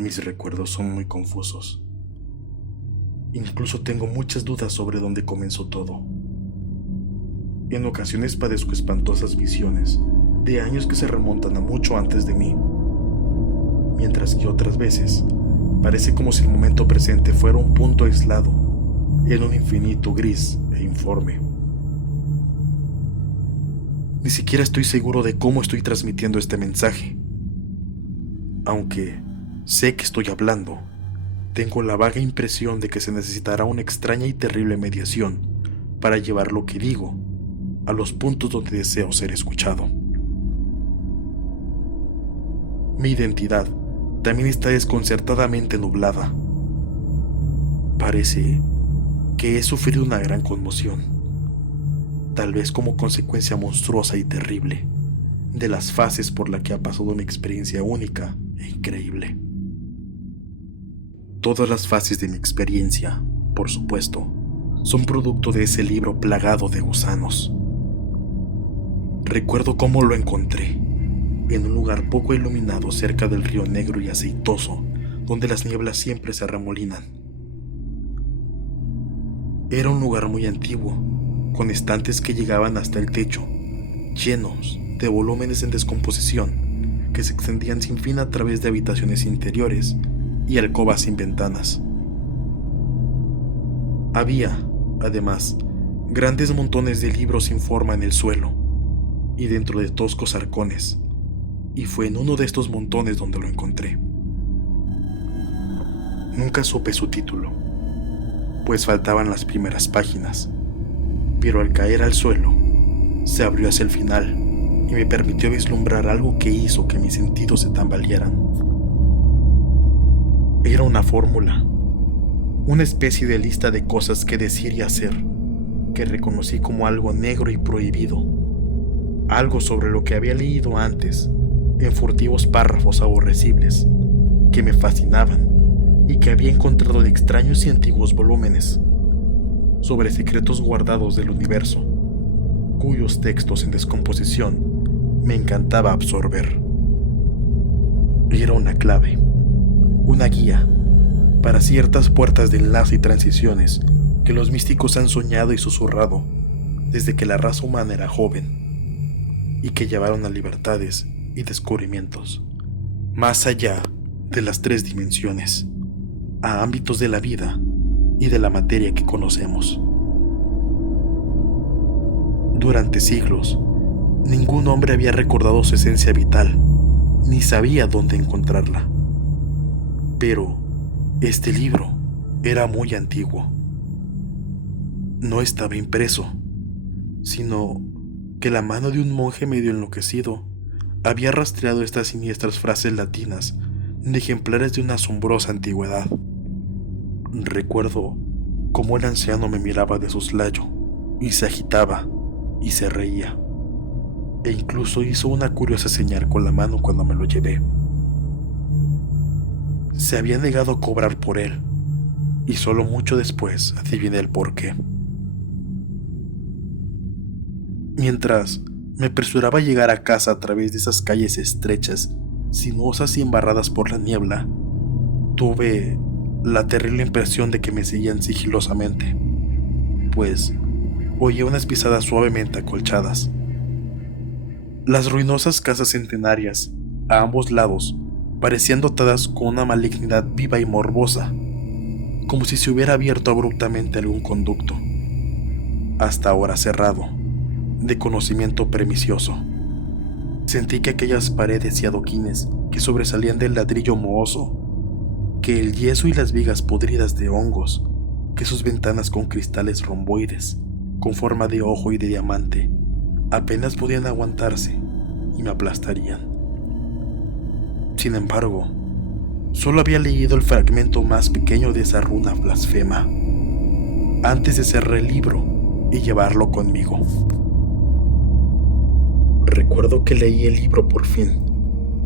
Mis recuerdos son muy confusos. Incluso tengo muchas dudas sobre dónde comenzó todo. En ocasiones padezco espantosas visiones de años que se remontan a mucho antes de mí, mientras que otras veces parece como si el momento presente fuera un punto aislado en un infinito gris e informe. Ni siquiera estoy seguro de cómo estoy transmitiendo este mensaje. Aunque sé que estoy hablando, tengo la vaga impresión de que se necesitará una extraña y terrible mediación para llevar lo que digo a los puntos donde deseo ser escuchado. Mi identidad también está desconcertadamente nublada. Parece que he sufrido una gran conmoción, tal vez como consecuencia monstruosa y terrible de las fases por las que ha pasado mi experiencia única e increíble. Todas las fases de mi experiencia, por supuesto, son producto de ese libro plagado de gusanos. Recuerdo cómo lo encontré, en un lugar poco iluminado cerca del río negro y aceitoso, donde las nieblas siempre se arremolinan. Era un lugar muy antiguo, con estantes que llegaban hasta el techo, llenos de volúmenes en descomposición que se extendían sin fin a través de habitaciones interiores y alcobas sin ventanas. Había, además, grandes montones de libros sin forma en el suelo y dentro de toscos arcones, y fue en uno de estos montones donde lo encontré. Nunca supe su título, pues faltaban las primeras páginas, pero al caer al suelo, se abrió hacia el final y me permitió vislumbrar algo que hizo que mis sentidos se tambalearan. Era una fórmula, una especie de lista de cosas que decir y hacer, que reconocí como algo negro y prohibido, algo sobre lo que había leído antes, en furtivos párrafos aborrecibles, que me fascinaban y que había encontrado en extraños y antiguos volúmenes, sobre secretos guardados del universo, cuyos textos en descomposición me encantaba absorber. Era una clave, una guía para ciertas puertas de enlace y transiciones que los místicos han soñado y susurrado desde que la raza humana era joven, y que llevaron a libertades y descubrimientos más allá de las 3 dimensiones, a ámbitos de la vida y de la materia que conocemos. Durante siglos, ningún hombre había recordado su esencia vital, ni sabía dónde encontrarla. Pero este libro era muy antiguo. No estaba impreso, sino que la mano de un monje medio enloquecido había rastreado estas siniestras frases latinas de ejemplares de una asombrosa antigüedad. Recuerdo cómo el anciano me miraba de soslayo y se agitaba y se reía, e incluso hizo una curiosa señal con la mano cuando me lo llevé. Se había negado a cobrar por él, y solo mucho después adiviné el porqué. Mientras me apresuraba a llegar a casa a través de esas calles estrechas, sinuosas y embarradas por la niebla, tuve la terrible impresión de que me seguían sigilosamente, pues oía unas pisadas suavemente acolchadas. Las ruinosas casas centenarias, a ambos lados, parecían dotadas con una malignidad viva y morbosa, como si se hubiera abierto abruptamente algún conducto, hasta ahora cerrado, de conocimiento pernicioso. Sentí que aquellas paredes y adoquines que sobresalían del ladrillo mohoso, que el yeso y las vigas podridas de hongos, que sus ventanas con cristales romboides, con forma de ojo y de diamante, apenas podían aguantarse y me aplastarían. Sin embargo, solo había leído el fragmento más pequeño de esa runa blasfema, antes de cerrar el libro y llevarlo conmigo. Recuerdo que leí el libro por fin,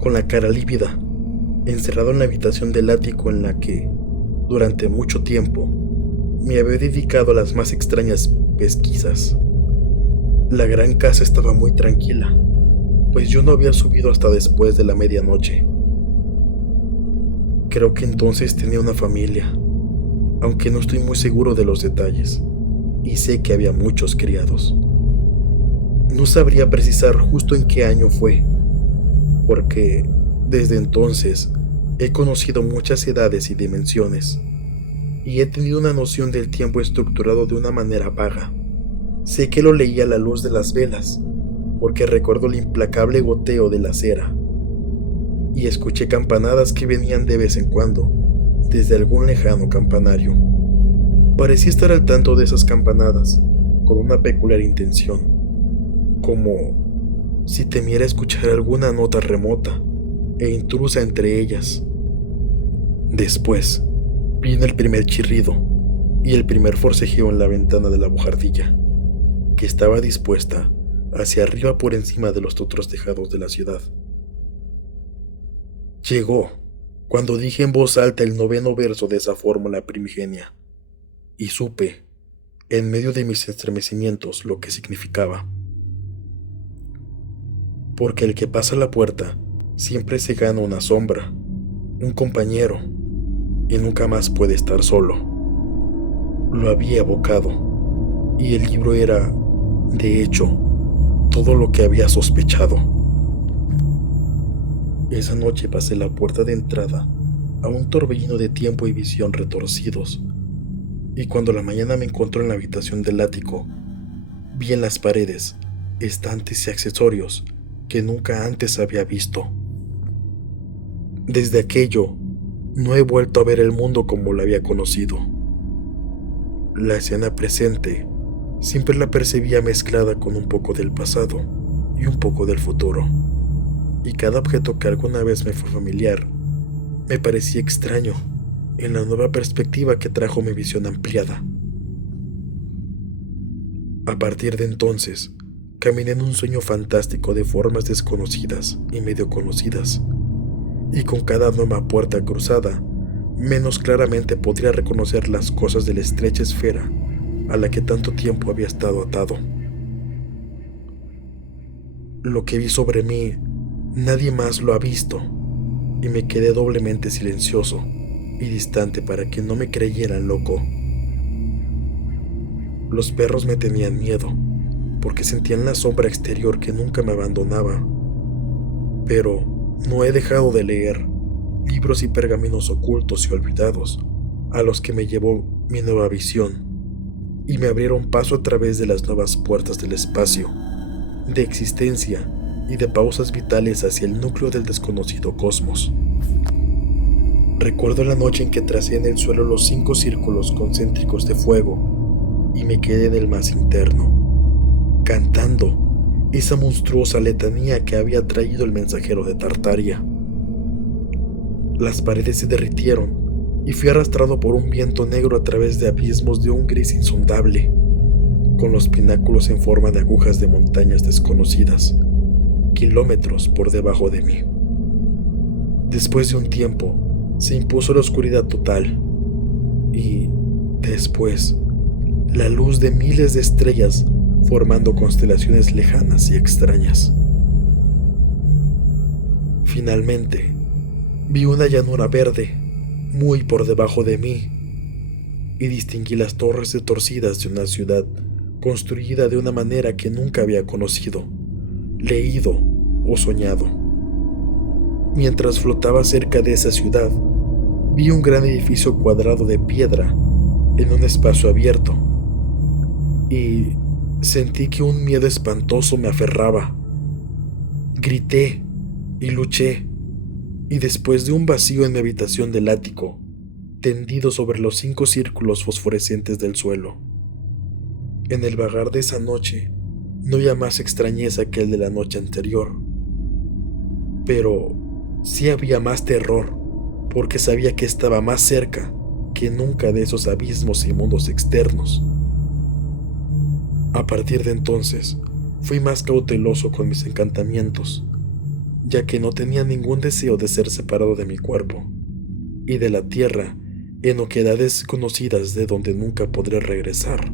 con la cara lívida, encerrado en la habitación del ático en la que, durante mucho tiempo, me había dedicado a las más extrañas pesquisas. La gran casa estaba muy tranquila, pues yo no había subido hasta después de la medianoche. Creo que entonces tenía una familia, aunque no estoy muy seguro de los detalles, y sé que había muchos criados. No sabría precisar justo en qué año fue, porque desde entonces he conocido muchas edades y dimensiones, y he tenido una noción del tiempo estructurado de una manera vaga. Sé que lo leí a la luz de las velas, porque recuerdo el implacable goteo de la cera, y escuché campanadas que venían de vez en cuando, desde algún lejano campanario. Parecía estar al tanto de esas campanadas, con una peculiar intención, como si temiera escuchar alguna nota remota e intrusa entre ellas. Después, vino el primer chirrido y el primer forcejeo en la ventana de la bujardilla, que estaba dispuesta hacia arriba por encima de los otros tejados de la ciudad. Llegó cuando dije en voz alta el noveno verso de esa fórmula primigenia, y supe, en medio de mis estremecimientos, lo que significaba. Porque el que pasa la puerta siempre se gana una sombra, un compañero, y nunca más puede estar solo. Lo había evocado, y el libro era, de hecho, todo lo que había sospechado. Esa noche pasé la puerta de entrada a un torbellino de tiempo y visión retorcidos, y cuando la mañana me encontró en la habitación del ático, vi en las paredes estantes y accesorios que nunca antes había visto. Desde aquello, no he vuelto a ver el mundo como lo había conocido. La escena presente siempre la percibía mezclada con un poco del pasado y un poco del futuro, y cada objeto que alguna vez me fue familiar me parecía extraño en la nueva perspectiva que trajo mi visión ampliada. A partir de entonces, caminé en un sueño fantástico de formas desconocidas y medio conocidas, y con cada nueva puerta cruzada, menos claramente podría reconocer las cosas de la estrecha esfera a la que tanto tiempo había estado atado. Lo que vi sobre mí, nadie más lo ha visto, y me quedé doblemente silencioso y distante para que no me creyeran loco. Los perros me tenían miedo, porque sentían la sombra exterior que nunca me abandonaba. Pero no he dejado de leer libros y pergaminos ocultos y olvidados, a los que me llevó mi nueva visión, y me abrieron paso a través de las nuevas puertas del espacio, de existencia y de pausas vitales hacia el núcleo del desconocido cosmos. Recuerdo la noche en que tracé en el suelo los 5 círculos concéntricos de fuego y me quedé en el más interno, cantando esa monstruosa letanía que había traído el mensajero de Tartaria. Las paredes se derritieron y fui arrastrado por un viento negro a través de abismos de un gris insondable, con los pináculos en forma de agujas de montañas desconocidas, kilómetros por debajo de mí. Después de un tiempo, se impuso la oscuridad total, y después, la luz de miles de estrellas formando constelaciones lejanas y extrañas. Finalmente, vi una llanura verde muy por debajo de mí y distinguí las torres retorcidas de una ciudad construida de una manera que nunca había conocido, leído o soñado. Mientras flotaba cerca de esa ciudad, vi un gran edificio cuadrado de piedra en un espacio abierto y sentí que un miedo espantoso me aferraba. Grité y luché, y después de un vacío en mi habitación del ático, tendido sobre los 5 círculos fosforescentes del suelo. En el vagar de esa noche no había más extrañeza que el de la noche anterior, pero sí había más terror, porque sabía que estaba más cerca que nunca de esos abismos y mundos externos. A partir de entonces, fui más cauteloso con mis encantamientos, ya que no tenía ningún deseo de ser separado de mi cuerpo y de la tierra en oquedades conocidas de donde nunca podré regresar.